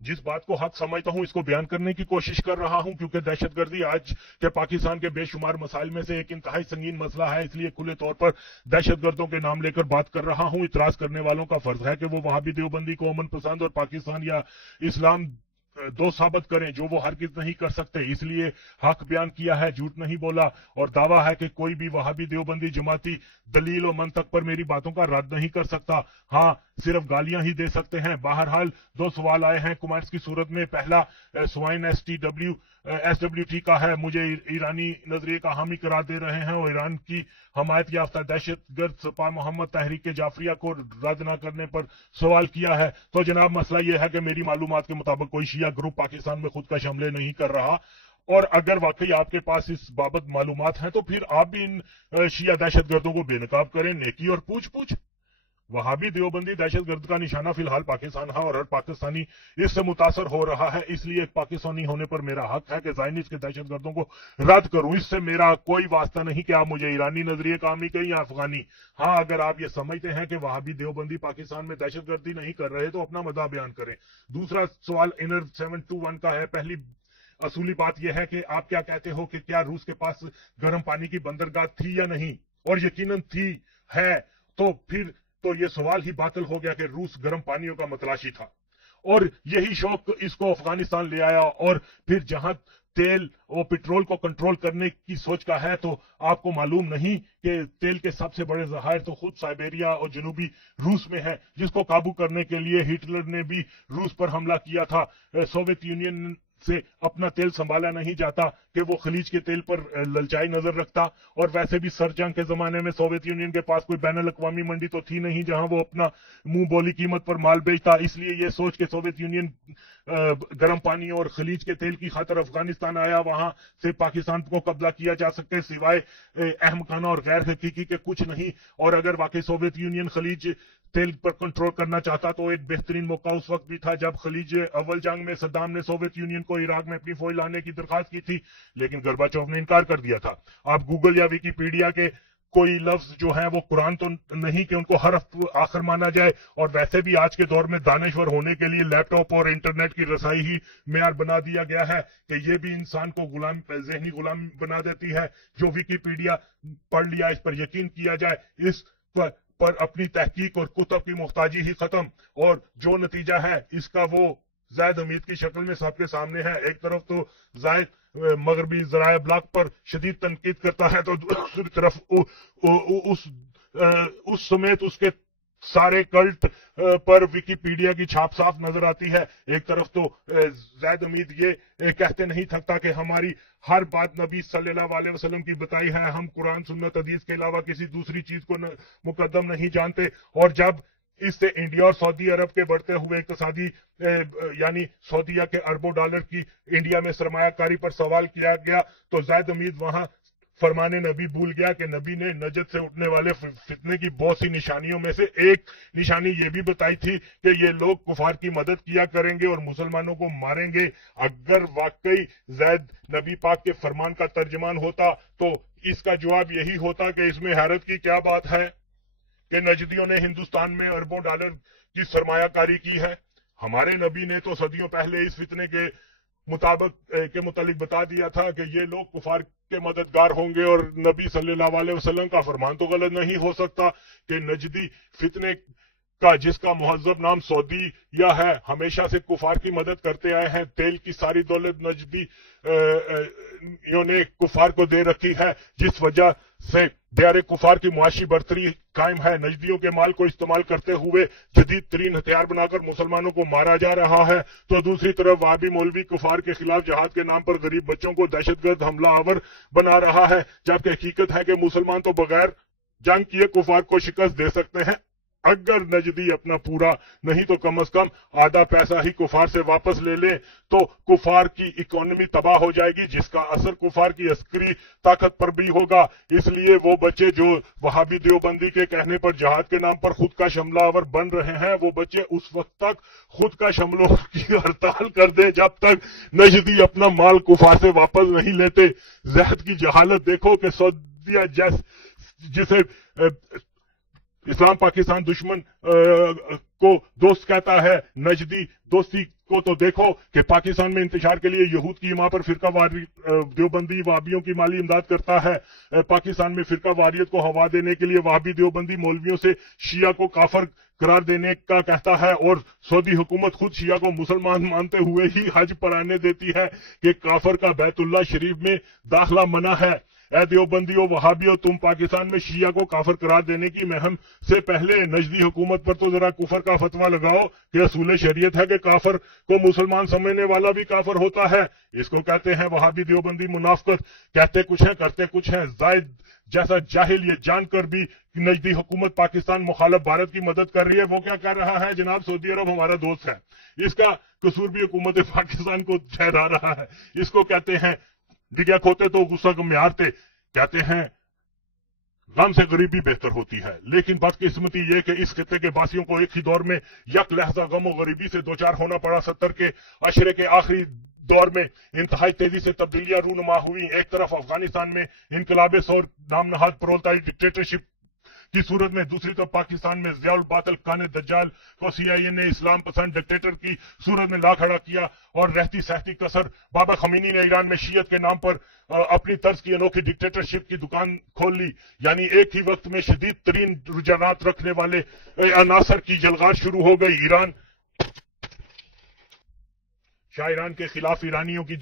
जिस बात को हक समझता हूं इसको बयान करने की कोशिश कर रहा हूं, क्योंकि दहशतगर्दी आज के पाकिस्तान के बेशुमार मसाइल में से एक इंतहाई संगीन मसला है। इसलिए खुले तौर पर दहशतगर्दों के नाम लेकर बात कर रहा हूं। इतराज करने वालों का फर्ज है कि वो वहाबी देवबंदी को अमन पसंद और पाकिस्तान या इस्लाम दो साबित करें, जो वो हरगिज नहीं कर सकते। इसलिए हक बयान किया है, झूठ नहीं बोला, और दावा है कि कोई भी वहाबी देवबंदी जमाती दलील और मंतक पर मेरी बातों का रद्द नहीं कर सकता। हाँ, सिर्फ गालियां ही दे सकते हैं। बहरहाल 2 सवाल आए हैं कमेंट्स की सूरत में। पहला स्वाइन SWT का है, मुझे ईरानी नजरिए का हामी करार दे रहे हैं और ईरान की हमायत याफ्ता दहशतगर्द सपा मोहम्मद तहरीक जाफरिया को रद्द न करने पर सवाल किया है। तो जनाब, मसला यह है कि मेरी मालूमात के मुताबिक कोई शिया ग्रुप पाकिस्तान में खुद का हमले नहीं कर रहा, और अगर वाकई आपके पास इस बाबत मालूमात हैं तो फिर आप भी इन शिया दहशतगर्दों को बेनकाब करें। नेकी और पूछ वहाबी देवबंदी दहशतगर्द का निशाना फिलहाल पाकिस्तान है और हर पाकिस्तानी इससे मुतासर हो रहा है। इसलिए एक पाकिस्तानी होने पर मेरा हक है कि ज़ायनिस्ट के दहशतगर्दों को रद्द करूं। इससे मेरा कोई वास्ता नहीं कि आप मुझे ईरानी नजरिए का हामी कहें या अफगानी। हाँ, अगर आप ये समझते हैं कि वहाबी देवबंदी पाकिस्तान में दहशतगर्दी नहीं कर रहे तो अपना मज़ा बयान करें। दूसरा सवाल इनर 721 का है। पहली असूली बात यह है कि आप क्या कहते हो कि क्या रूस के पास गर्म पानी की बंदरगाह थी या नहीं, और यकीनन थी है, तो फिर तो ये सवाल ही बातिल हो गया कि रूस गर्म पानियों का मतलाशी था, और यही शौक इसको अफगानिस्तान ले आया। और फिर जहां तेल और पेट्रोल को कंट्रोल करने की सोच का है, तो आपको मालूम नहीं कि तेल के सबसे बड़े जहायर तो खुद साइबेरिया और जनूबी रूस में है, जिसको काबू करने के लिए हिटलर ने भी रूस पर हमला किया था। सोवियत यूनियन से अपना तेल संभाला नहीं जाता कि वो खलीज के तेल पर ललचाई नजर रखता, और वैसे भी सर जंग के जमाने में सोवियत यूनियन के पास कोई बैनुल अक़वामी मंडी तो थी नहीं जहां वो अपना मुंह बोली कीमत पर माल बेचता। इसलिए ये सोच के सोवियत यूनियन गर्म पानी और खलीज के तेल की खातिर अफगानिस्तान आया, वहां से पाकिस्तान को कब्जा किया जा सकते सिवाय अहमकाना और गैर हकीकी के कुछ नहीं। और अगर वाकई सोवियत यूनियन खलीज तेल पर कंट्रोल करना चाहता तो एक बेहतरीन मौका उस वक्त भी था जब खलीज अव्वल जंग में सद्दाम ने सोवियत यूनियन को इराक में अपनी फौज लाने की दरखास्त की थी, लेकिन गोर्बाचोव ने इनकार कर दिया था। आप गूगल या विकीपीडिया के कोई लफ्ज जो है वो कुरान तो नहीं कि उनको हरफ आखिर माना जाए, और वैसे भी आज के दौर में दानश्वर होने के लिए लैपटॉप और इंटरनेट की रसाई ही मेयार बना दिया गया है कि ये भी इंसान को जहनी गुलाम बना देती है। जो विकीपीडिया पढ़ लिया इस पर यकीन किया जाए, इस पर अपनी तहकीक और कुतब की मुख्ताजी ही खत्म, और जो नतीजा है इसका वो जायद हमीद की शक्ल में सबके सामने है। एक तरफ तो जायद मगरबी ज़राए ब्लॉग पर शदीद तनकीद करता है, तो दूसरी तरफ उस समेत उसके सारे कल्ट पर विकीपीडिया की छाप साफ नजर आती है। एक तरफ तो जायद हमीद ये कहते नहीं थकता कि हमारी हर बात नबी सल्लल्लाहु अलैहि वसल्लम की बताई है, हम कुरान सुन्नत हदीस के अलावा किसी दूसरी चीज को मुकद्दम नहीं जानते। और जब इससे इंडिया और सऊदी अरब के बढ़ते हुए इक्तिसादी यानी सऊदीया के अरबों डॉलर की इंडिया में सरमायाकारी पर सवाल किया गया, तो जायद हमीद वहां फरमाने नबी भूल गया कि नबी ने नजद से उठने वाले फितने की बहुत सी निशानियों में से एक निशानी ये भी बताई थी कि ये लोग कुफार की मदद किया करेंगे और मुसलमानों को मारेंगे। अगर वाकई जैद नबी पाक के फरमान का तर्जमान होता तो इसका जवाब यही होता कि इसमें हैरत की क्या बात है कि नजदियों ने हिंदुस्तान में अरबों डॉलर की सरमायाकारी की है। हमारे नबी ने तो सदियों पहले इस फितने के मुतालिक बता दिया था कि ये लोग कुफार के मददगार होंगे, और नबी सल्लल्लाहु अलैहि वसल्लम का फरमान तो गलत नहीं हो सकता कि नजदी फितने का जिसका मुहज्जब नाम सऊदी या है हमेशा से कुफार की मदद करते आए हैं। तेल की सारी दौलत नजदी ने कुफार को दे रखी है, जिस वजह से दियारे कुफार की मुआशी बर्तरी कायम है। नजदियों के माल को इस्तेमाल करते हुए जदीद तरीन हथियार बनाकर मुसलमानों को मारा जा रहा है, तो दूसरी तरफ वाबी मौलवी कुफार के खिलाफ जहाद के नाम पर गरीब बच्चों को दहशतगर्द हमला आवर बना रहा है, जबकि हकीकत है कि मुसलमान तो बगैर जंग किए कुफार को शिकस्त दे सकते हैं। अगर नजदी अपना पूरा नहीं तो कम से कम आधा पैसा ही कुफार से वापस ले ले तो कुफार की इकोनॉमी तबाह हो जाएगी, जिसका असर कुफार की अस्करी ताकत पर भी होगा। इसलिए वो बच्चे जो वहाबी देवबंदी के कहने पर जहाद के नाम पर खुद का हमलावर बन रहे हैं, वो बच्चे उस वक्त तक खुद का हमलों की हड़ताल कर दे जब तक नजदी अपना माल कुफार से वापस नहीं लेते। जहद की जहालत देखो कि सऊदिया जिसे इस्लाम पाकिस्तान दुश्मन को दोस्त कहता है। नजदी दोस्ती को तो देखो कि पाकिस्तान में इंतशार के लिए यहूद की मां पर फिरका वारी देवबंदी वहाबियों की माली इमदाद करता है। पाकिस्तान में फिरका वारियत को हवा देने के लिए वहाबी देवबंदी मौलवियों से शिया को काफर करार देने का कहता है, और सऊदी हुकूमत खुद शिया को मुसलमान मानते हुए ही हज पर आने देती है कि काफर का बैतुल्लाह शरीफ में दाखिला मना है। ए देवबंदियों वहाबियों, तुम पाकिस्तान में शिया को काफर करार देने की मुहिम से पहले नजदी हुकूमत पर तो जरा कुफर का फतवा लगाओ कि असूल शरीयत है कि काफर को मुसलमान समझने वाला भी काफर होता है। इसको कहते हैं वहाबी देवबंदी मुनाफकत। कहते कुछ है करते कुछ है। जायद जैसा जाहिल ये जानकर भी नजदी हुकूमत पाकिस्तान मुखालफ भारत की मदद कर रही है। वो क्या कर रहा है? जनाब, सऊदी अरब हमारा दोस्त है, इसका कसूर भी हुकूमत पाकिस्तान को ठहरा रहा है। इसको कहते हैं डिगिया खोते तो गुस्सा को म्यारते। कहते हैं गम से गरीबी बेहतर होती है, लेकिन बदकिस्मती ये कि इस खित्ते के बासियों को एक ही दौर में यक लहजा गम और गरीबी से दो चार होना पड़ा। 70 के अशरे के आखिरी दौर में इंतहाई तेजी से तब्दीलियां रूनुमा हुई। एक तरफ अफगानिस्तान में इनकलाब सौर नामनहाद प्रोलतारी डिक्टेटरशिप की सूरत में, दूसरी तरफ पाकिस्तान में ज़ियाउल बातिल खाने दज्जाल को CIA ने इस्लाम पसंद डिक्टेटर की सूरत में ला खड़ा किया, और रहती सहती कसर बाबा खमीनी ने ईरान में शीयत के नाम पर अपनी तर्ज की अनोखी डिक्टेटरशिप की दुकान खोल ली। यानी एक ही वक्त में शदीद तरीन रुझानात रखने वाले अनासर की जलगार शुरू हो गई। शाह ईरान के खिलाफ ईरानियों की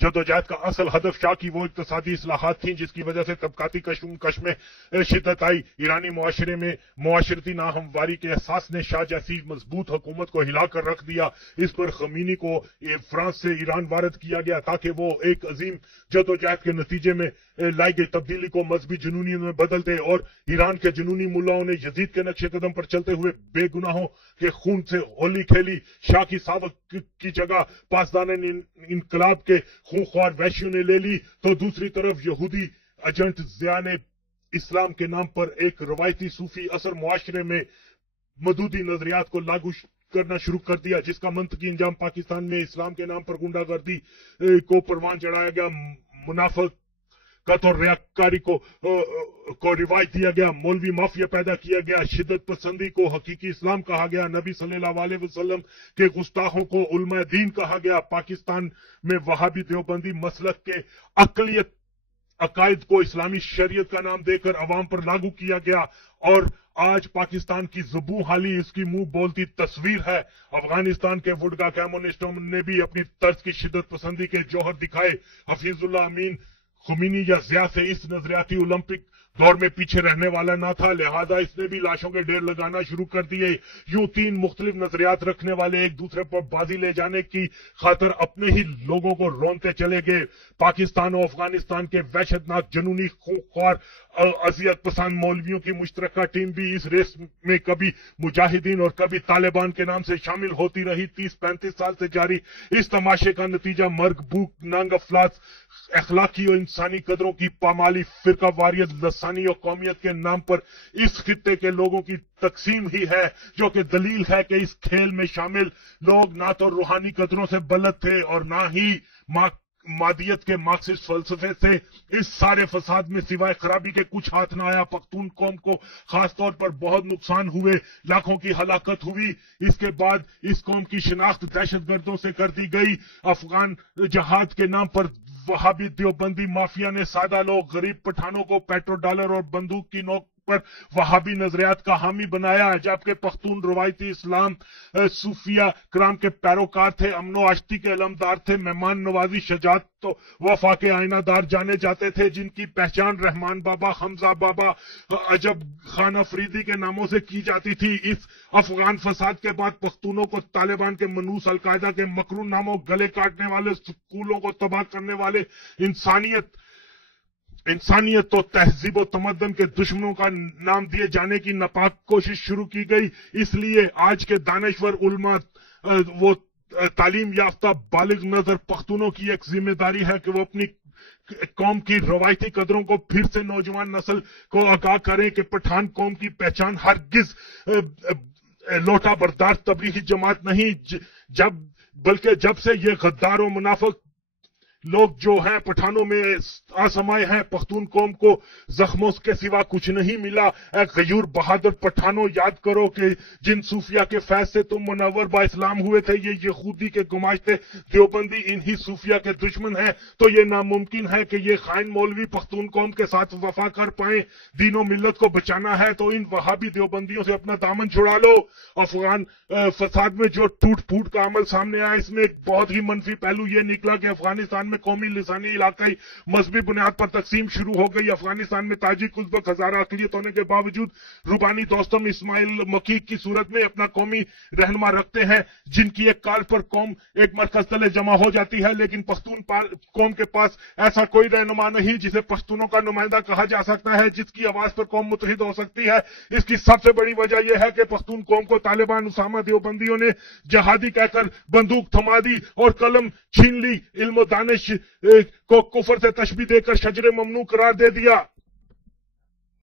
जदोजहद का असल हदफ शाह की वो इक्तिसादी इस्लाहात थी जिसकी वजह से तबकाती कश में शिद्दत आई। ईरानी मुआशरे में मुआशरती नाहमवारी के एहसास ने शाह जैसी मजबूत हुकूमत को हिलाकर रख दिया। इस पर खमीनी को फ्रांस से ईरान वारद किया गया ताकि वो एक अजीम जदोजहद के नतीजे में लाई गई तब्दीली को मजहबी जुनूनी में बदल दे, और ईरान के जुनूनी मुल्लाओं ने यजीद के नक्शे कदम पर चलते हुए बेगुनाहों के खून से होली खेली। शाह की सावक की जगह पासदान इनकलाब के खूंखार वैश्यों ने ले ली, तो दूसरी तरफ यहूदी एजेंट ज़िया ने इस्लाम के नाम पर एक रवायती सूफी असर मुआशरे में मदूदी नजरियात को लागू करना शुरू कर दिया, जिसका मंतकी इंजाम पाकिस्तान में इस्लाम के नाम पर गुंडागर्दी को परवान चढ़ाया गया, मुनाफिकत और रियाकारी को रिवाज दिया गया, मौलवी माफिया पैदा किया गया, शिद्दत पसंदी को हकीकी इस्लाम कहा गया, नबी सल्लल्लाहु अलैहि वसल्लम के गुस्ताखों को उलमा दीन कहा गया। पाकिस्तान में वहाबी देवबंदी मसलक के अकलियत अकायद को इस्लामी शरीयत का नाम देकर अवाम पर लागू किया गया, और आज पाकिस्तान की ज़ुबू हाली इसकी मुंह बोलती तस्वीर है। अफगानिस्तान के वुडगा कम्युनिस्टों ने भी अपनी तर्ज की शिद्दत पसंदी के जौहर दिखाए। हफीजुल्लाह अमीन खुमीनी या ज़िया से इस नजरियाती ओलंपिक दौर में पीछे रहने वाला ना था, लिहाजा इसने भी लाशों के ढेर लगाना शुरू कर दिए। यूं तीन मुख्तलिफ नजरियात रखने वाले एक दूसरे पर बाजी ले जाने की खातर अपने ही लोगों को रोनते चले गए। पाकिस्तान और अफगानिस्तान के वहशतनाक जनूनी खूंखार अजियत पसंद मौलवियों की मुश्तरका टीम भी इस रेस में कभी मुजाहिदीन और कभी तालिबान के नाम से शामिल होती रही। 30-35 साल से जारी इस तमाशे का नतीजा मर्ग, भूख, नंग अफलास, अखलाकी और इंसानी कदरों की पामाली, फिरका वारियत, लसानी और कौमियत के नाम पर इस खित्ते के लोगों की तकसीम ही है, जो कि दलील है कि इस खेल में शामिल लोग ना तो रूहानी कदरों से बलद थे और ना ही मादियत के मार्क्सिस्ट फलसफे से। इस सारे फसाद में सिवाय खराबी के कुछ हाथ न आया। पख्तून कौम को खास तौर पर बहुत नुकसान हुए, लाखों की हलाकत हुई। इसके बाद इस कौम की शिनाख्त दहशतगर्दों से कर दी गई। अफगान जहाद के नाम पर वहाबी देवबंदी माफिया ने सादा लोग, गरीब पठानों को पेट्रो डॉलर और बंदूक की नोक पर वहाबी नजरियात का हामी बनाया, जबकि पख्तून रवायती इस्लाम सूफिया कराम के पैरोकार थे, अमनो आश्ती के अलमदार थे, मेहमान नवाजी, शजात तो वफा के आईनादार जाने जाते थे, जिनकी पहचान रहमान बाबा, हमजा बाबा, अजब खान अफरीदी के नामों से की जाती थी। इस अफगान फसाद के बाद पख्तूनों को तालिबान के मनूस, अलकायदा के मकरून नामों, गले काटने वाले, स्कूलों को तबाह करने वाले, इंसानियत तो तहजीब व तमद्दन के दुश्मनों का नाम दिए जाने की नापाक कोशिश शुरू की गई। इसलिए आज के दानश्वर उलमा वो तालीम याफ्ता बालिग नजर पख्तूनों की एक जिम्मेदारी है कि वो अपनी कौम की रवायती कदरों को फिर से नौजवान नस्ल को आगाह करें कि पठान कौम की पहचान हरगिज लोटा बर्दार तबलीगी जमात नहीं, बल्कि जब से ये गद्दार और मुनाफिक लोग जो हैं पठानों में असमाय हैं, पख्तून कौम को जख्मों के सिवा कुछ नहीं मिला। ए गयूर बहादुर पठानों, याद करो कि जिन सूफिया के फैज से तुम मुनव्वर बा इस्लाम हुए थे, ये यहूदी के गुमाश्ते देवबंदी इन्हीं सूफिया के दुश्मन हैं। तो ये नामुमकिन है कि ये खाइन मौलवी पख्तून कौम के साथ वफा कर पाए। दीनों मिल्लत को बचाना है तो इन वहाबी देवबंदियों से अपना दामन छुड़ा लो। अफगान फसाद में जो टूट फूट का अमल सामने आया, इसमें एक बहुत ही मनफी पहलू ये निकला कि अफगानिस्तान में कौमी, लिसानी, इलाकाई, मजहबी बुनियाद पर तकसीम शुरू हो गई। अफगानिस्तान में ताजिक, उज़्बेक, हज़ारा अक़लियत होने के बावजूद रूबानी दोस्तम इस्माइल मकीक की सूरत में अपना कौमी रहनुमा रखते हैं, जिनकी एक काल पर कौम एक मरकज तले जमा हो जाती है। लेकिन पख्तून कौम के पास ऐसा कोई रहनुमा नहीं जिसे पश्तूनों का नुमाइंदा कहा जा सकता है, जिसकी आवाज पर कौम मुत्तहिद हो सकती है। इसकी सबसे बड़ी वजह यह है कि पख्तून कौम को तालिबान, उसामा देवबंदियों ने जहादी कहकर बंदूक थमा दी और कलम छीन ली। इल्म दानिश को कुफर से तशबीह देकर शजरे ममनू करार दे दिया।